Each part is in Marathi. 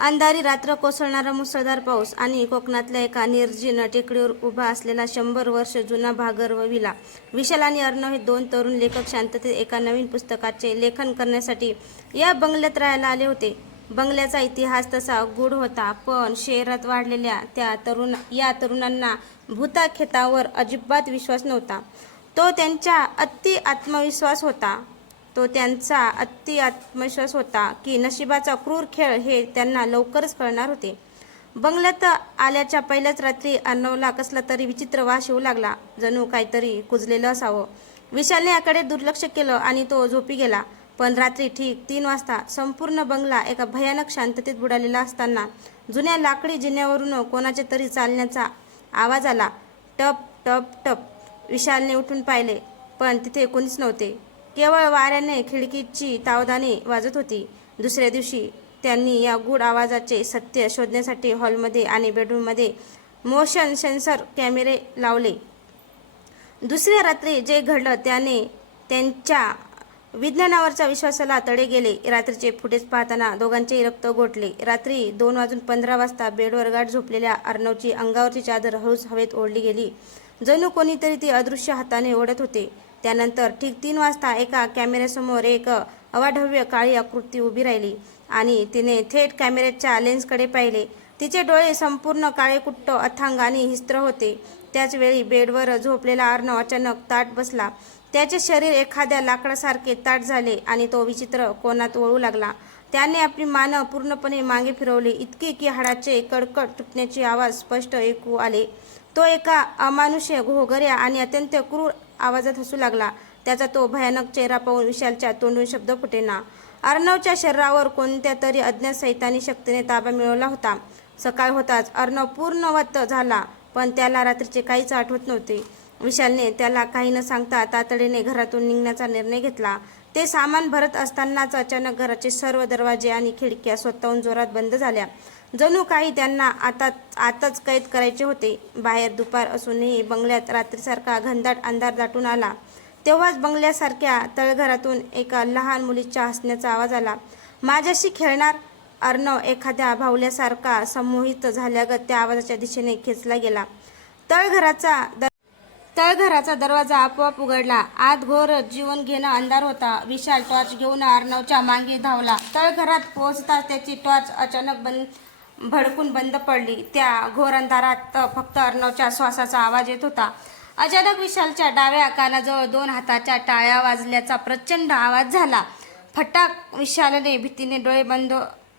अंधारी रात्र, कोसळणारा मुसळधार पाऊस आणि कोकणातल्या एका निर्जीर्ण टेकडीवर उभा असलेला 100 वर्ष जुना भागर्व विला. विशाल आणि अर्णव हे दोन तरुण लेखक शांततेत एका नवीन पुस्तकाचे लेखन करण्यासाठी या बंगल्यात राहायला आले होते. बंगल्याचा इतिहास तसा गूढ होता, पण शहरात वाढलेल्या या तरुणांना भूताखेतावर अजिबात विश्वास नव्हता. तो त्यांचा अति आत्मविश्वास होता की नशिबाचा क्रूर खेळ हे त्यांना लवकरच कळणार होते. बंगल्यात आल्याच्या पहिल्याच रात्री अर्णवला कसला तरी विचित्र वास येऊ लागला, जणू काहीतरी कुजलेलं असावं. विशालने याकडे दुर्लक्ष केलं आणि तो झोपी गेला. पण रात्री ठीक 3 वाजता संपूर्ण बंगला एका भयानक शांततेत बुडालेला असताना जुन्या लाकडी जिन्यावरून कोणाच्या तरी चालण्याचा आवाज आला. टप टप टप. विशालने उठून पाहिले, पण तिथे कोणीच नव्हते. केवळ वाऱ्याने खिडकीची तावदाने वाजत होती. दुसऱ्या दिवशी त्यांनी या गूढ आवाजाचे सत्य शोधण्यासाठी हॉलमध्ये आणि बेडरूममध्ये मोशन सेन्सर कॅमेरे लावले. दुसऱ्या रात्री जे घडलं त्याने त्यांच्या विज्ञानावरच्या विश्वासाला तडे गेले. रात्रीचे फुटेज पाहताना दोघांचेही रक्त गोठले. रात्री 2:15 वाजता बेडवर गाढ झोपलेल्या अर्णवची अंगावरची चादर हळूच हवेत ओढली गेली, जणू कोणीतरी ती अदृश्य हाताने ओढत होते. त्यानंतर ठीक 3 वाजता एका कॅमेऱ्यासमोर एक अवाढव्य काळी आकृती उभी राहिली आणि तिने थेट कॅमेऱ्याच्या लेन्सकडे पाहिले. तिचे डोळे संपूर्ण काळेकुट्ट, अथांग आणि हिंस्त्र होते. त्याच वेळी बेडवर झोपलेला अर्णव अचानक ताठ बसला. त्याचे शरीर एखाद्या लाकडासारखे ताठ झाले आणि तो विचित्र कोनात वळू लागला. त्याने आपली मान पूर्णपणे मागे फिरवली, इतके की हाडाचे कडकड तुटण्याचे आवाज स्पष्ट ऐकू आले. तो एका अमानुष्य, घोगऱ्या आणि अत्यंत क्रूर आवाजात हसू लागला. त्याचा तो भयानक चेहरा पाहून विशालच्या तोंडून शब्द फुटेना. अर्णवच्या शरीरावर कोणत्या तरी अज्ञात सैतानी शक्तीने ताबा मिळवला होता. सकाळ होताच अर्णव पूर्णवत झाला, पण त्याला रात्रीचे काहीच आठवत नव्हते. विशालने त्याला काही न सांगता तातडीने घरातून निघण्याचा निर्णय घेतला. ते सामान भरत असतानाच अचानक घराचे सर्व दरवाजे आणि खिडक्या स्वतःहून जोरात बंद झाल्या, जणू काही त्यांना आताच कैद करायचे होते. बाहेर दुपार असूनही बंगल्यात रात्रीसारखा घनदाट अंधार दाटून आला. तेव्हाच बंगल्यासारख्या तळघरातून एका लहान मुलीच्या हसण्याचा आवाज आला. माझ्याशी खेळणार? अर्णव एखाद्या भावल्यासारखा संमोहित झाल्यागत त्या आवाजाच्या दिशेने खेचला गेला. तळघराचा दरवाजा आपोआप उघडला. आत घोर जीवघेणा अंधार होता. विशाल टॉर्च घेऊन अर्णवच्या मागे धावला. तळघरात पोहोचताच त्याची टॉर्च अचानक भडकून बंद पडली. त्या घोर अंधारात फक्त अर्णवच्या श्वासाचा आवाज येत होता. अचानक विशालच्या डाव्या कानाजवळ 2 हाताच्या टाळ्या वाजल्याचा प्रचंड आवाज झाला. फटाक. विशालने भीतीने डोळे बंद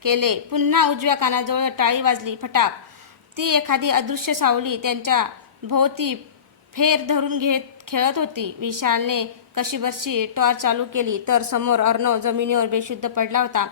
केले. पुन्हा उजव्या कानाजवळ टाळी वाजली. फटाक. ती एखादी अदृश्य सावली त्यांच्या भोवती फेर धरून खेळत होती. विशालने कशीबशी टॉर्च चालू केली तर समोर अर्णव जमिनीवर बेशुद्ध पडला होता,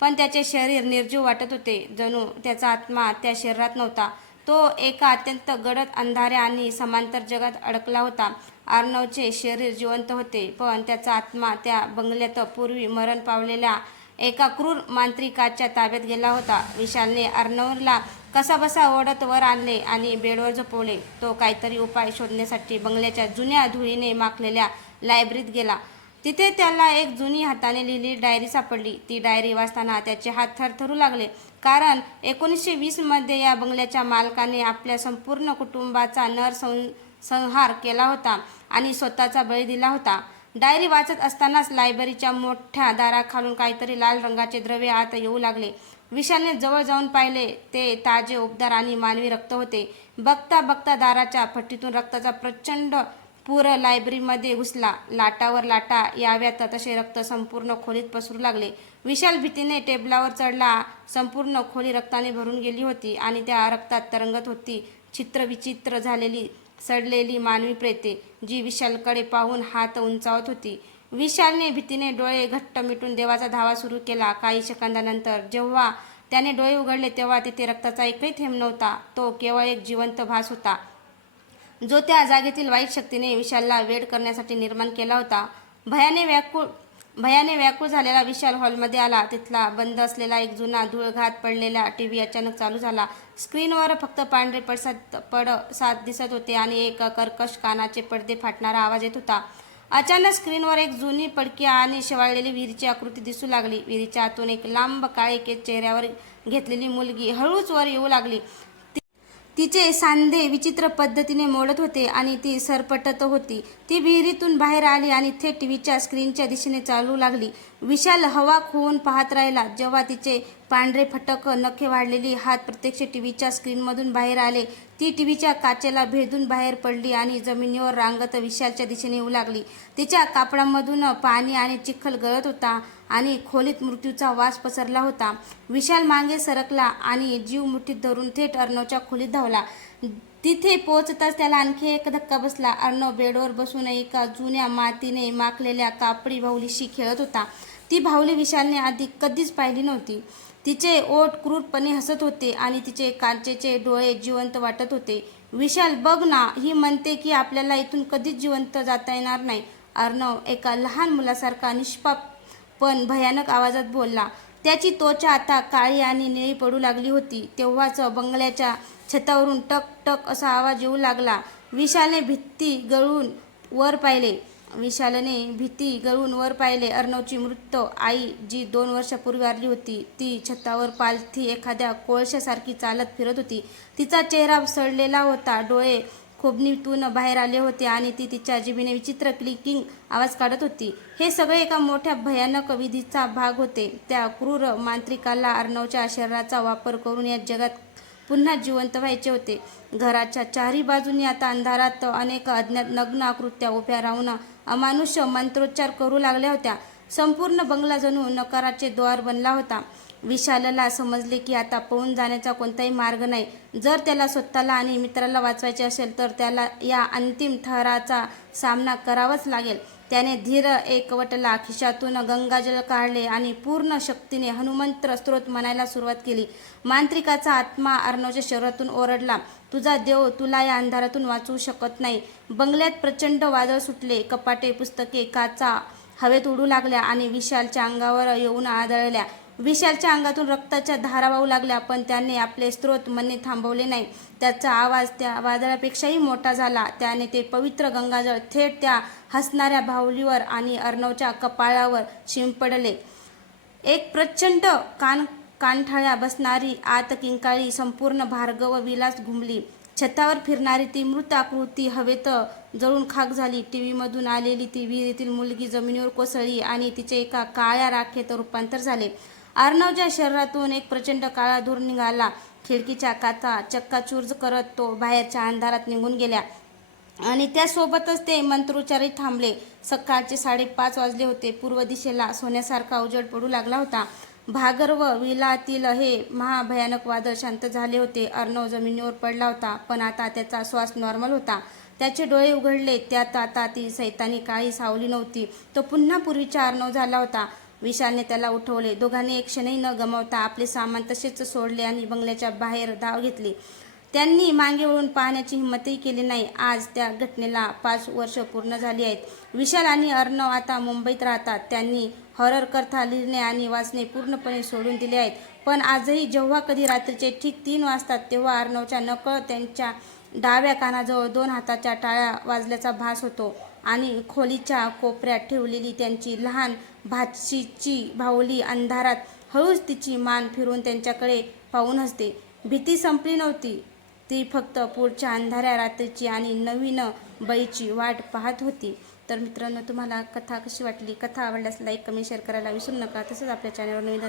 पण त्याचे शरीर निर्जीव वाटत होते, जणू त्याचा आत्मा त्या शरीरात नव्हता. तो एका अत्यंत गडद, अंधाऱ्या आणि समांतर जगात अडकला होता. अर्णवचे शरीर जिवंत होते, पण त्याचा आत्मा त्या बंगल्यात पूर्वी मरण पावलेल्या एका क्रूर मांत्रिकाच्या ताब्यात गेला होता. विशालने अर्णवला कसाबसा ओढत वर आणले आणि बेडवर झोपवले. तो काहीतरी उपाय शोधण्यासाठी बंगल्याच्या जुन्या धुळीने माखलेल्या लायब्ररीत गेला. तिथे त्याला एक जुनी हाताने लिहिलेली डायरी सापडली. ती डायरी वाचताना त्याचे हात थरथरू लागले, कारण 1920 मध्ये या बंगल्याच्या मालकाने आपल्या संपूर्ण कुटुंबाचा नरसंहार केला होता आणि स्वतःचा बळी दिला होता. डायरी वाचत असतानाच लायब्ररीच्या मोठ्या दाराखालून काहीतरी लाल रंगाचे द्रव्य आत येऊ लागले. विशालने जवळ जाऊन पाहिले. ते ताजे, उबदार आणि मानवी रक्त होते. बघता बघता दाराच्या फटीतून रक्ताचा प्रचंड पूर लायब्ररीमध्ये घुसला. लाटावर लाटा याव्यात तसे रक्त संपूर्ण खोलीत पसरू लागले. विशाल भीतीने टेबलावर चढला. संपूर्ण खोली रक्ताने भरून गेली होती आणि त्या रक्तात तरंगत होती चित्रविचित्र झालेली, सडलेली मानवी प्रेते, जी विशालकडे पाहून हात उंचावत होती. विशालने भीतीने डोळे घट्ट मिटून देवाचा धावा सुरू केला. काही सेकंदानंतर जेव्हा त्याने डोळे उघडले तेव्हा तिथे रक्ताचा एकही थेंब नव्हता. तो केवळ एक जिवंत भास होता, जो त्या जागेतील वाईट शक्तीने विशालला वेड करण्यासाठी निर्माण केला होता. भयाने व्याकुळ झालेला विशाल हॉलमध्ये आला. तिथला बंद असलेला एक जुना धूळघात पडलेला टीव्ही अचानक चालू झाला. स्क्रीनवर फक्त पांढरे पडसाद दिसत होते आणि एक कर्कश, कानाचे पडदे फाटणारा आवाज येत होता. अचानक स्क्रीनवर एक जुनी, पडकी आणि शेवाळलेली विहिरीची आकृती दिसू लागली. विहिरीच्या आतून एक लांब काळे केस चेहऱ्यावर घेतलेली मुलगी हळूच वर येऊ लागली. तिचे सांधे विचित्र पद्धतीने मोडत होते आणि ती सरपटत होती. ती विहिरीतून बाहेर आली आणि थेट टीव्हीच्या स्क्रीनच्या दिशेने चालू लागली. विशाल हवा खोवून पाहत राहिला. जेव्हा तिचे पांढरे फटक नखे वाढलेली हात प्रत्यक्ष टीव्हीच्या स्क्रीनमधून बाहेर आले, ती टीव्हीच्या काचेला भेदून बाहेर पडली आणि जमिनीवर रांगत विशालच्या दिशेने येऊ लागली. तिच्या कापडामधून पाणी आणि चिखल गळत होता आणि खोलीत मृत्यूचा वास पसरला होता. विशाल मागे सरकला आणि जीव मुठीत धरून थेट अर्णवच्या खोलीत धावला. तिथे पोहोचताच त्याला आणखी एक धक्का बसला. अर्णव बेडवर बसून एका जुन्या मातीने माखलेल्या कापडी बाहुलीशी खेळत होता. ती बाहुली विशालने आधी कधीच पाहिली नव्हती. तिचे ओठ क्रूरपणे हसत होते आणि तिचे काचेचे डोळे जिवंत वाटत होते. विशाल, बघ ना, ही म्हणते की आपल्याला इथून कधीच जिवंत जाता येणार नाही, अर्णव एका लहान मुलासारखा निष्पाप पण भयानक आवाजात बोलला. त्याची त्वचा आता काळी आणि निळी पडू लागली होती. तेव्हाच बंगल्याच्या छतावरून टक टक असा आवाज येऊ लागला. विशालने भीती गळून वर पाहिले. अर्णवची मृत आई, जी 2 वर्षापूर्वी वारली होती, ती छतावर पालथी एखाद्या कोळशासारखी चालत फिरत होती. तिचा चेहरा सडलेला होता, डोळे खोबणीतून बाहेर आले होते आणि ती तिच्या जिभेने विचित्र क्लिकिंग आवाज काढत होती. हे सगळे एका मोठ्या भयानक विधीचा भाग होते. त्या क्रूर मांत्रिकाला अर्णवच्या शरीराचा वापर करून या जगात पुन्हा जिवंत व्हायचे होते. घराच्या चारही बाजूंनी आता अंधारात अनेक अज्ञात नग्न आकृत्या उभ्या राहून अमानुष मंत्रोच्चार करू लागल्या होत्या. संपूर्ण बंगला जणू नरकाचे द्वार बनला होता. विशालला समजले की आता पळून जाण्याचा कोणताही मार्ग नाही. जर त्याला स्वतःला आणि मित्राला वाचवायचे असेल तर त्याला या अंतिम थराचा सामना करावाच लागेल. त्याने धीर एकवटला, खिशातून गंगाजल काढले आणि पूर्ण शक्तीने हनुमंत्र स्तोत्र म्हणायला सुरुवात केली. मांत्रिकाचा आत्मा अर्णवच्या शरीरातून ओरडला, तुझा देव तुला या अंधारातून वाचवू शकत नाही. बंगल्यात प्रचंड वादळ सुटले. कपाटे, पुस्तके, काचा हवेत उडू लागल्या आणि विशालच्या अंगावर येऊन आदळल्या. विशालच्या अंगातून रक्ताच्या धारा वाहू लागल्या, पण त्याने आपले स्तोत्र म्हणणे थांबवले नाही. त्याचा आवाज त्या वादळापेक्षाही मोठा झाला. त्याने ते पवित्र गंगाजळ थेट त्या हसणाऱ्या बाहुलीवर आणि अर्णवच्या कपाळावर शिंपडले. एक प्रचंड कानठळ्या बसणारी आत किंकाळी संपूर्ण भार्गव विलास घुमली. छतावर फिरणारी ती मृत आकृती हवेत जळून खाक झाली. टीव्हीमधून आलेली ती विहिरीतील मुलगी जमिनीवर कोसळली आणि तिचे एका काळ्या राखेत रूपांतर झाले. अर्णवच्या शरीरातून एक प्रचंड काळा धूर निघाला. खिडकीच्या काचा चक्काचूर करत तो बाहेरच्या अंधारात निघून गेला आणि त्यासोबतच ते मंत्रोच्चारही थांबले. सकाळचे 5:30 वाजले होते. पूर्व दिशेला सोन्यासारखा उजेड पडू लागला होता. भार्गव विलातील हे महाभयानक वादळ शांत झाले होते. अर्णव जमिनीवर पडला होता, पण आता त्याचा श्वास नॉर्मल होता. त्याचे डोळे उघडले. त्यात आता ती सैतानी काळी सावली नव्हती. तो पुन्हा पूर्वीचा अर्णव झाला होता. विशालने त्याला उठवले. दोघांनी एक क्षणही न गमावता आपले सामान तसेच सोडले आणि बंगल्याच्या बाहेर धाव घेतली. त्यांनी मागे वळून पाहण्याची हिंमतही केली नाही. आज त्या घटनेला 5 वर्ष पूर्ण झाली आहेत. विशाल आणि अर्णव आता मुंबईत राहतात. त्यांनी हॉरर कथा लिहिणे आणि वाचणे पूर्णपणे सोडून दिले आहेत. पण आजही जेव्हा कधी रात्रीचे ठीक 3 वाजतात तेव्हा अर्णवच्या नकळत त्यांच्या डाव्या कानाजवळ 2 हाताच्या टाळ्या वाजल्याचा भास होतो आणि खोलीच्या कोपऱ्यात ठेवलेली त्यांची लहान भाचीची बाहुली अंधारात हळूच तिची मान फिरवून त्यांच्याकडे पाहून हसते. भीती संपली नव्हती. ती फक्त पुढच्या अंधाऱ्या रात्रीची आणि नवीन बळीची वाट पाहत होती. तर मित्रांनो, तुम्हाला कथा कशी वाटली? कथा आवडल्यास लाईक, कमेंट, शेअर करायला विसरू नका. तसंच आपल्या चॅनलवर नवीन